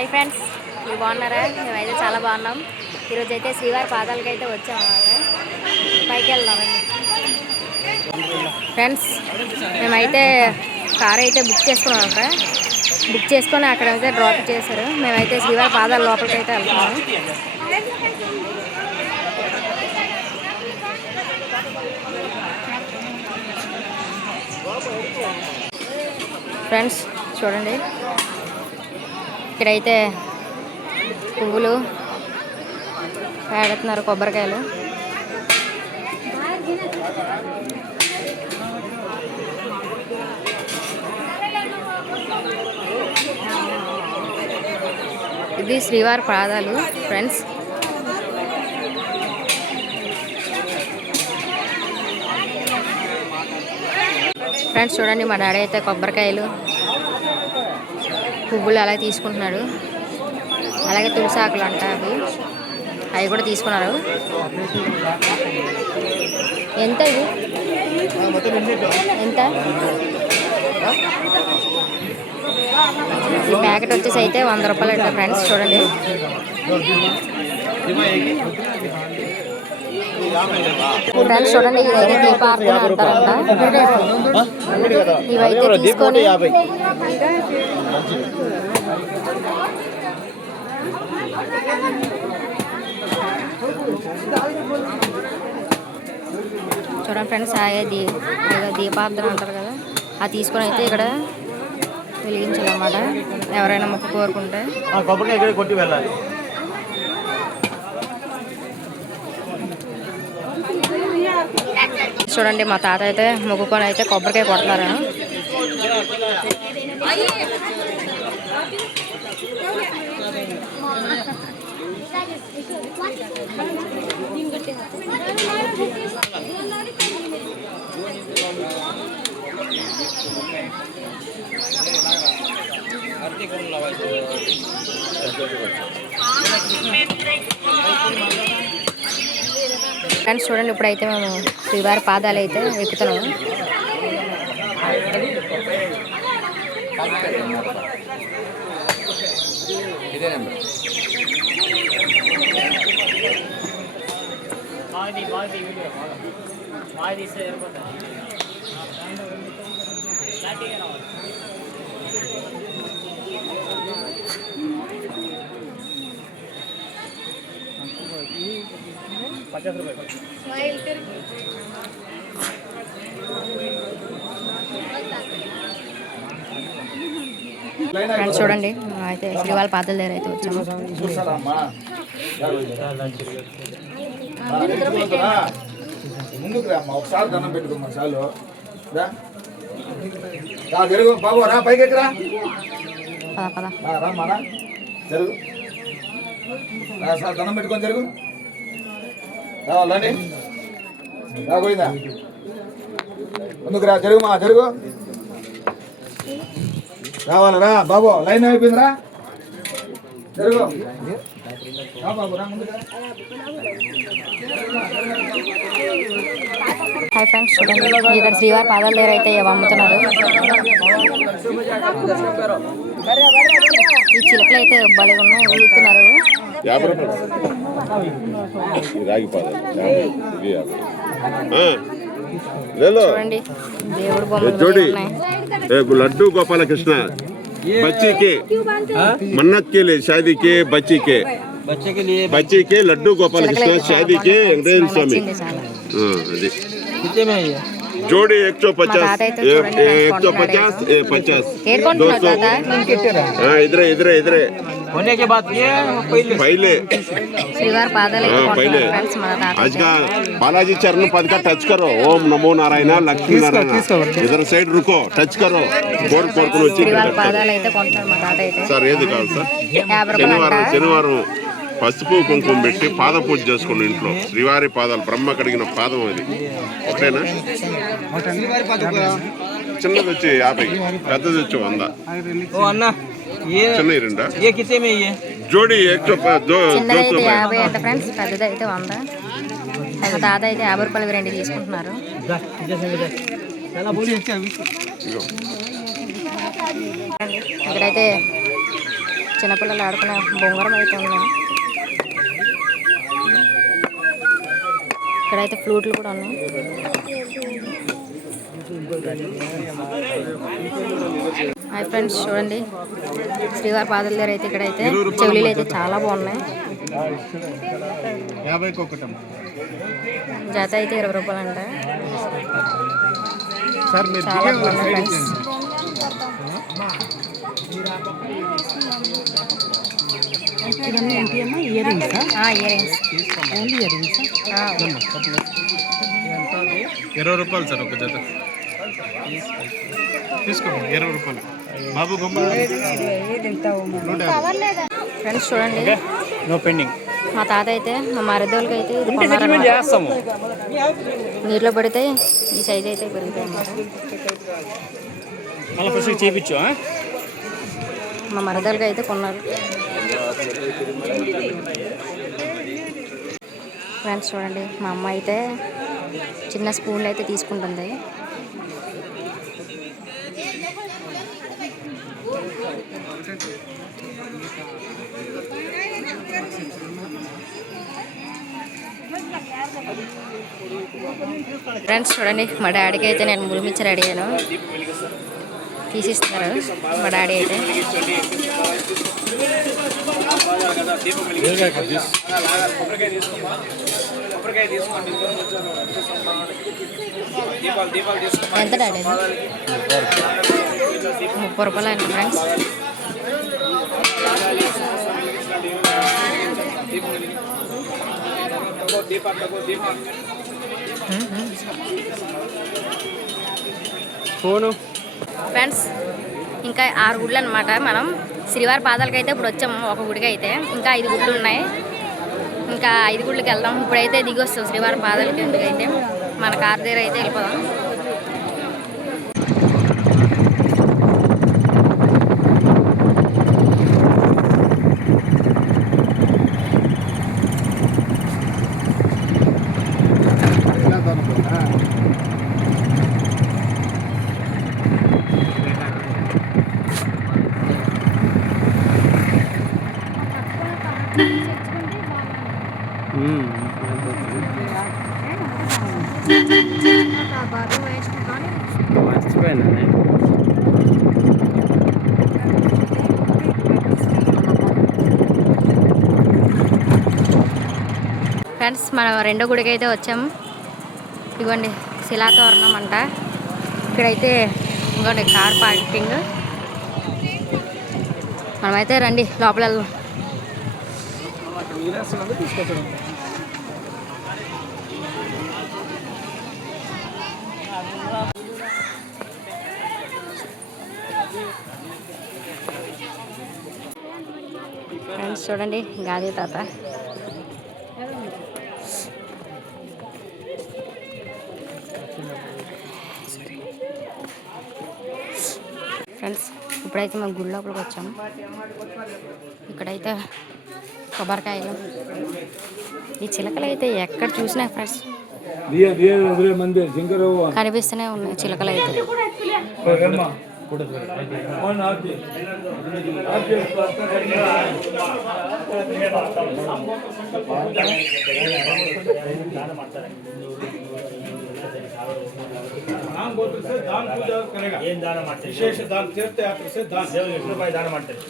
Hi friends, మీరు బాగున్నారా? మేమైతే చాలా బాగున్నాం. ఈరోజు అయితే శ్రీవారి పాదాలకి అయితే వచ్చామన్నమాట. పైకి వెళ్దామండి ఫ్రెండ్స్. మేమైతే కార్ అయితే బుక్ చేసుకున్నాం అక్కడ. బుక్ చేసుకొని అక్కడైతే డ్రాప్ చేశారు. మేమైతే శ్రీవారి పాదాల లోపలికి అయితే వెళ్తున్నాము. ఫ్రెండ్స్ చూడండి, ఇక్కడైతే పువ్వులు వేడుతున్నారు, కొబ్బరికాయలు. ఇది శ్రీవారి పాదాలు ఫ్రెండ్స్. ఫ్రెండ్స్ చూడండి, మా డాడీ అయితే కొబ్బరికాయలు పువ్వులు అలాగే తీసుకుంటున్నాడు. అలాగే తులసి ఆకులు అంట, అవి కూడా తీసుకున్నారు. ఎంత ఇది? ఎంత ఈ ప్యాకెట్ వచ్చేసి అయితే 100 రూపాయలు అంట ఫ్రెండ్స్. చూడండి, ఫ్రెండ్స్ చూడండి, ఇదైతే దీపార్థన అంటారంట. ఇవైతే తీసుకొని చూడండి ఫ్రెండ్స్, దీపార్థన అంటారు కదా, అది తీసుకొని అయితే ఇక్కడ వెలిగించాలన్నమాట. ఎవరైనా మొక్కు కోరుకుంటే. చూడండి, మా తాత అయితే మొక్కుకొని అయితే కొబ్బరికాయ కొడుతున్నారు. ఫ్రెండ్స్ చూడండి, ఇప్పుడైతే మేము శ్రీవారి పాదాలు అయితే ఎక్కుతున్నాము. ఫ్రెండ్స్ చూడండి, అయితే శ్రీవారి పాదాల దగ్గర అయితే వచ్చాము. ముందుకు రామ్మా, ఒకసారి దండం పెట్టుకోమ్మా చాలు. జరుగు బాబు, రా పైకి ఎక్కరా, రామ్మా జరుగు. సార్ దండం పెట్టుకొని జరుగు. రావాలండి, రాబోయిందా? ముందుకు రా, జరుగుమా జరుగు. రావాలరా బాబు, లైన్ అయిపోయిందిరా, జరుగు. హాయ్ ఫ్రెండ్స్ చూడండి, ఇక్కడ శ్రీవారి పాదాల దగ్గర అయితే అమ్ముతున్నారు. ఈ చిలకలు అయితే భలే ఉన్నాయి, ఊరుతున్నారు. చూడండి, దేవుడు బొమ్మలు ఉన్నాయి. लड्डू गोपाल कृष्ण बच्चे के मन्नत के लिए शादी के बच्चे के लड्डू गोपाल कृष्ण शादी के वेंकटेश्वर स्वामी जोड़ी 150 इधर इधर इधर होने के बाद पहले पहले आज का बालाजी चरण पद का टच करो. ओम नमो नारायण लक्ष्मी नारायण इधर साइड रुको, टच करो. సార్ ఏది కాదు సార్, శనివారం పసుపు కుంకుమ పెట్టి పాద పూజ చేసుకోండి ఇంట్లో. శ్రీవారి పాదాలు బ్రహ్మ కడిగిన పాదం అది. ఓకేనా? చిన్నది వచ్చి 50, పెద్దది వచ్చి 100. చిన్న రెండా జోడి 50 అంట ఫ్రెండ్స్, పెద్దది అయితే 100. తాత అయితే 50 రూపాయలకి 2 తీసుకుంటున్నారు. ఇక్కడైతే చిన్నపిల్లలు ఆడుకునే బొంగరం అయితే ఉన్నాయి. ఇక్కడైతే ఫ్లూట్లు కూడా ఉన్నాయి. హాయ్ ఫ్రెండ్స్, చూడండి శ్రీవారి పాదాల దగ్గర అయితే ఇక్కడైతే చెవులీలు అయితే చాలా బాగున్నాయి. జత అయితే 20 రూపాయలు అంట. చాలా బాగున్నాయి ఫ్రెండ్స్. ఇయర్ రింగ్స్ 20 రూపాయలు సార్ ఒక జత. తీసుకోండి 20 రూపాయలు. బాబు ఫ్రెండ్స్ చూడండి, నో పెండింగ్. మా తాత అయితే మా మరిదోళ్ళకి అయితే ఇది కొన్నారన్నమాట. చేస్తాము. నీటిలో పడితే ఈ సైజ్ అయితే పెరుగుతాయి అన్నమాట. మళ్ళీ ఫస్ట్ చేయించు. మా మరిదోళ్ళకి అయితే కొన్నారు. ఫ్రెండ్స్ చూడండి, మా అమ్మ అయితే చిన్న స్పూన్లు అయితే తీసుకుంటుంది. ఫ్రెండ్స్ చూడండి, మా డాడీకి అయితే నేను మురిమిచ్చి రెడీ అయ్యాను. తీసిస్తున్నారు మా డాడీ అయితే. ఎంత డాడీ? 30 రూపాయలు అండి ఫ్రెండ్స్. ఫ్రెండ్స్ ఇంకా 6 గుడ్లు అనమాట. మనం శ్రీవారి పాదాలకి అయితే ఇప్పుడు వచ్చాము. ఒక గుడికి అయితే ఇంకా 5 గుడ్లు ఉన్నాయి. ఇంకా 5 గుడ్లకి వెళ్దాం. ఇప్పుడైతే దిగి వస్తాం శ్రీవారి పాదాలకి. ఎందుకైతే మన కార్ దగ్గర అయితే వెళ్ళిపోదాం. ఫ్రెండ్స్ మనం రెండో గుడికి అయితే వచ్చాము. ఇదిగోండి శిలాతోరణం అంట. ఇక్కడైతే ఇంకోండి కార్ పార్కింగ్. మనమైతే రండి లోపల వెళ్దాం. ఫ్రెండ్స్ చూడండి, గాంధీ తాత. ఫ్రెండ్స్ ఇప్పుడైతే మేము గుడి లోపలికి వచ్చాము. ఇక్కడైతే కొబ్బరికాయలు, ఈ చిలకలు అయితే ఎక్కడ చూసినా ఫ్రెండ్స్ కనిపిస్తూనే ఉన్నాయి. చిలకలు అయితే दान गोत्र से दान पूजा करेगा। ये दान मारते हैं। विशेष दान तीर्थ यात्रा से दान। देव विष्णु भाई दान मारते हैं।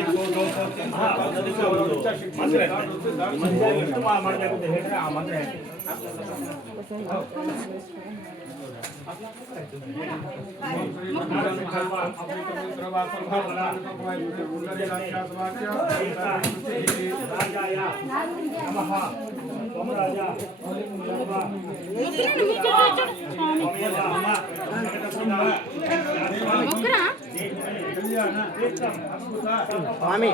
1 2 2 3 4 5 6 7 8 दान विष्णु मार मारने को देख रहे हैं। आमंत्रण है। स्वामी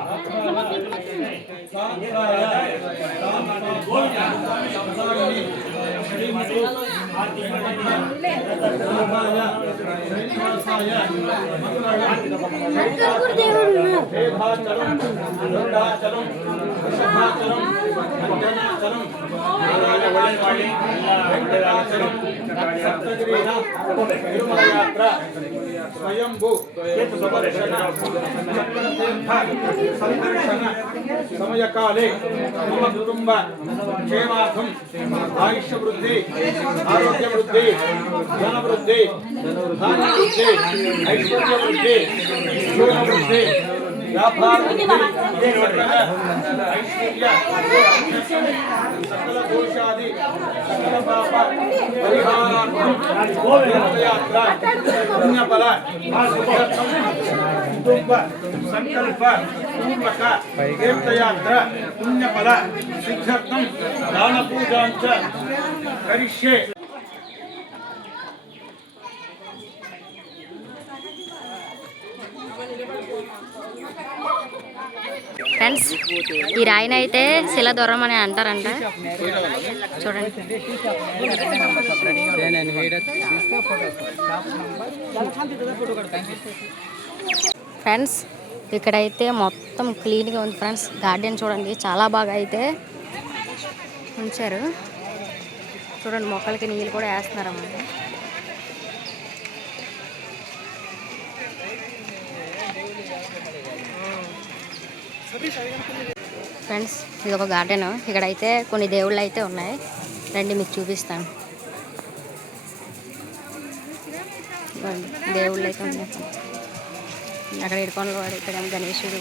स्वयंभू సమయకాలే మమ కుటుంబ క్షేమార్థం ఆయుష్య వృద్ధి ఆరోగ్య వృద్ధి ధన వృద్ధి ధాన్య వృద్ధి ఐశ్వర్య వృద్ధి శోభ వృద్ధి వ్యాపార వృద్ధి ఐశ్వర్య సకల దోషాది సకల పాప పరిహారార్థం తీర్థయాత్ర పుణ్యఫల సిద్ధార్థం కుటుంబ సంకల్ప పూర్వక తీర్థయాత్ర పుణ్యఫల సిద్ధార్థం దాన పూజాంచ కరిష్యే. ఫ్రెండ్స్ ఈ రాయిని అయితే శిలాదూరం అని అంటారంట. చూడండి ఫ్రెండ్స్, ఇక్కడైతే మొత్తం క్లీన్గా ఉంది ఫ్రెండ్స్. గార్డెన్ చూడండి చాలా బాగా అయితే ఉంచారు. చూడండి మొక్కలకి నీళ్ళు కూడా వేస్తున్నారు అన్నమాట. ఫ్రెండ్స్ ఇది ఒక గార్డెన్. ఇక్కడైతే కొన్ని దేవుళ్ళు అయితే ఉన్నాయి, రండి మీకు చూపిస్తాను. దేవుళ్ళు అయితే ఉన్నాయి అక్కడ ఇడుకొండలు వాడు, ఇక్కడ గణేశుడు.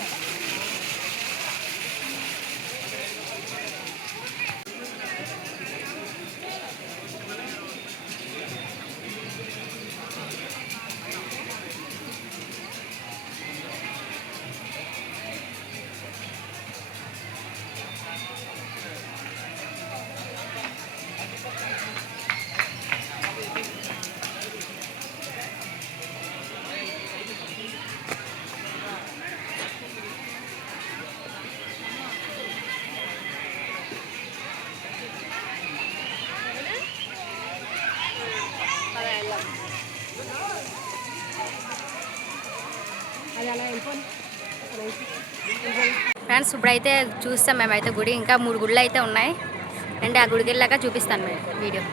ఫ్రెండ్స్ ఇప్పుడైతే చూస్తాం మేమైతే గుడి. ఇంకా 3 గుళ్ళు అయితే ఉన్నాయి అంటే ఆ గుడికి వెళ్ళాక చూపిస్తాను మేము వీడియో.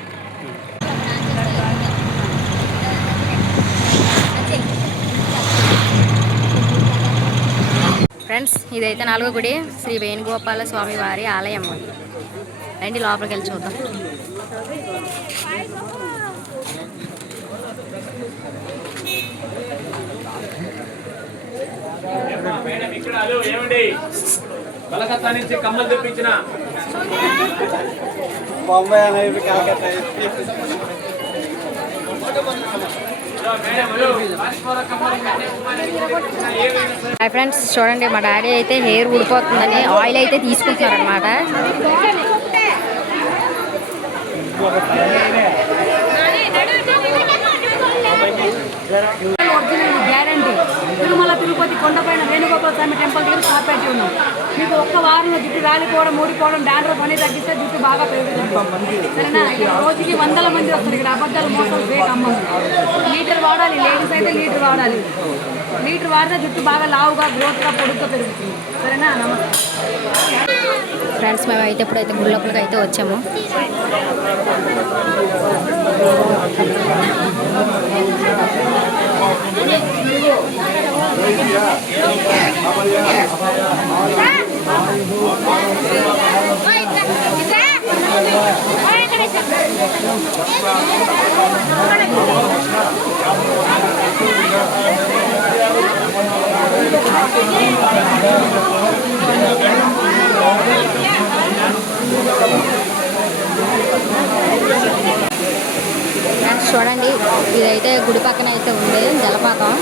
ఫ్రెండ్స్ ఇదైతే 4వ గుడి, శ్రీ వేణుగోపాల స్వామి వారి ఆలయం. రండి లోపలికి వెళ్ళి చూద్దాం. కలకత్తా నుంచి కమ్మలు తెప్పించిన హాయ్ ఫ్రెండ్స్, చూడండి మా డాడీ అయితే హెయిర్ ఊడిపోతుందని ఆయిల్ అయితే తీసుకుంటున్నారు అనమాట. గ్యారంటీ తిరుమల తిరుపతి కొండపైన వేణుగోపాల స్వామి టెంపుల్ దగ్గర షాప్ పెట్టి ఉన్నాం. మీకు ఒక్క వారంలో జుట్టు రాలిపోవడం, ఊడిపోవడం, డాండ్రఫ్ అనేది తగ్గిస్తే జుట్టు బాగా పెరుగుతుంది. సరేనా? ఇక్కడ రోజుకి 100 మంది వస్తారు. ఇక్కడ అబద్ధాలు మోసాలు ఫేక్ అమ్మం. లీటర్ వాడాలి, లేడీస్ అయితే లీటర్ వాడాలి. లీటర్ వాడితే జుట్టు బాగా లావుగా గ్రోత్గా పొడుగ్గా పెరుగుతుంది. సరేనా? నమస్తే ఫ్రెండ్స్, మేము అయితే ఇప్పుడైతే గుడి లోపలికి అయితే వచ్చాము. చూడండి ఇదైతే గుడి పక్కన అయితే ఉంది జలపాతం.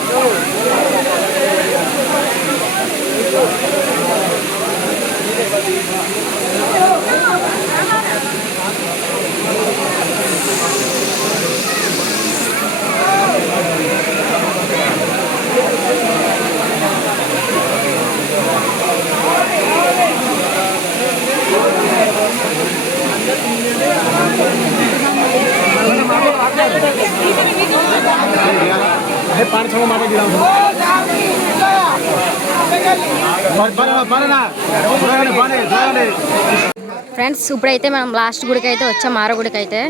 ఫ్రెండ్స్, ఇప్పుడైతే మనం లాస్ట్ గుడికి అయితే వచ్చాం, మారో గుడికి అయితే.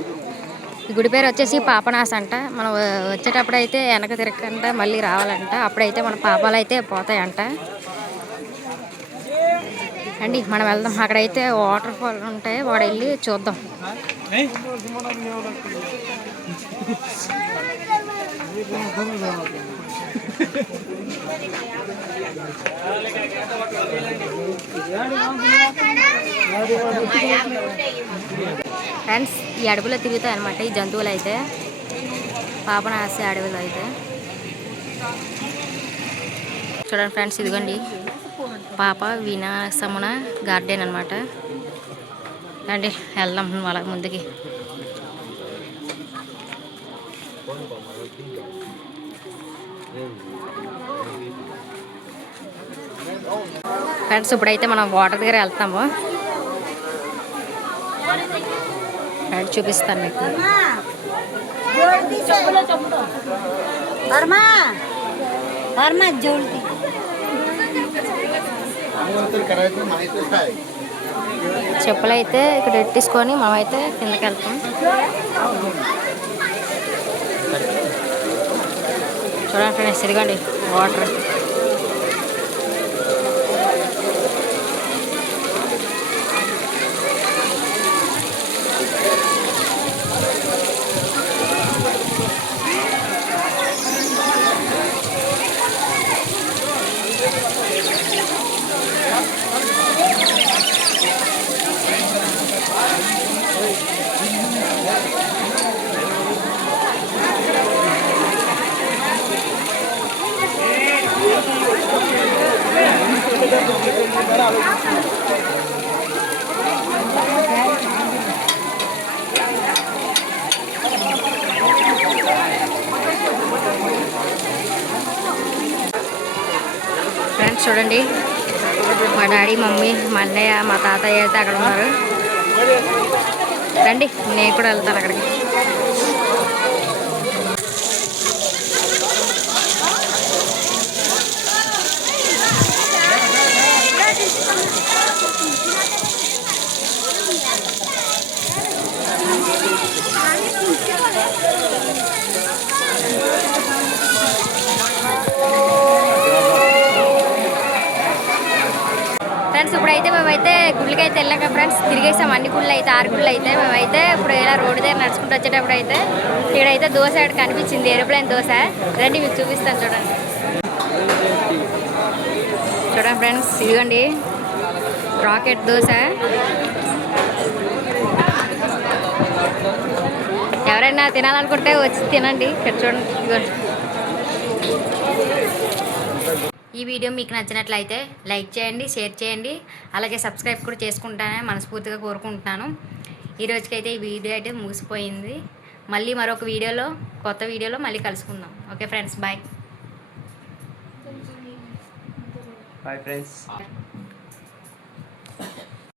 ఈ గుడి పేరు వచ్చేసి పాపనాశ అంట. మనం వచ్చేటప్పుడు అయితే వెనక తిరగకుండా మళ్ళీ రావాలంట. అప్పుడైతే మన పాపాలు అయితే పోతాయంట అండి. మనం వెళ్దాం. అక్కడైతే వాటర్ ఫాల్ ఉంటాయి, వాడు వెళ్ళి చూద్దాం. ఫ్రెండ్స్, ఈ అడవిలో తిరుగుతాయి అన్నమాట ఈ జంతువులు అయితే, పాపనాశ అడవిలో అయితే. చూడండి ఫ్రెండ్స్, ఇదిగోండి పాప వినాశమున గార్డెన్ అనమాట. రండి వెళ్దాం వాళ్ళ ముందుకి. ఫ్రెండ్స్, ఇప్పుడైతే మనం వాటర్ దగ్గర వెళ్తాము. ఫ్రెండ్స్, చూపిస్తాను మీకు. చెప్పులు అయితే ఇక్కడ ఎట్టించుకొని మనమైతే కిందకి వెళ్తాం. చూడండి ఫ్రెండ్స్, ఇదిగోండి వాటర్. ఫ్రెండ్స్, చూడండి మా డాడీ, మమ్మీ, మా అన్నయ్య, మా తాతయ్య అయితే అక్కడ ఉన్నారు. రండి, నేను కూడా వెళ్తాను అక్కడికి. ఫ్రెండ్స్, ఇప్పుడైతే మేమైతే గుళ్ళకి అయితే వెళ్ళాక ఫ్రెండ్స్ తిరిగేసాం. అన్ని గుళ్ళు అయితే 6 గుళ్ళు అయితే మేమైతే ఇప్పుడు ఇలా రోడ్డు దగ్గర నడుచుకుంటూ వచ్చేటప్పుడు అయితే ఇక్కడైతే దోశ ఇక్కడ కనిపించింది, ఏరోప్లేన్ దోశ. రండి మీకు చూపిస్తాను. చూడండి చూడండి ఫ్రెండ్స్, ఇదిగోండి రాకెట్ దోశ. ఎవరైనా తినాలనుకుంటే వచ్చి తినండి. ఇక్కడ చూడండి, ఇదిగోండి. ఈ వీడియో మీకు నచ్చినట్లయితే లైక్ చేయండి, షేర్ చేయండి, అలాగే సబ్స్క్రైబ్ కూడా చేసుకుంటానని మనస్ఫూర్తిగా కోరుకుంటున్నాను. ఈ రోజుకైతే ఈ వీడియో అయితే ముగిసిపోయింది. మళ్ళీ మరొక వీడియోలో, కొత్త వీడియోలో మళ్ళీ కలుసుకుందాం. Okay friends, bye. Bye friends.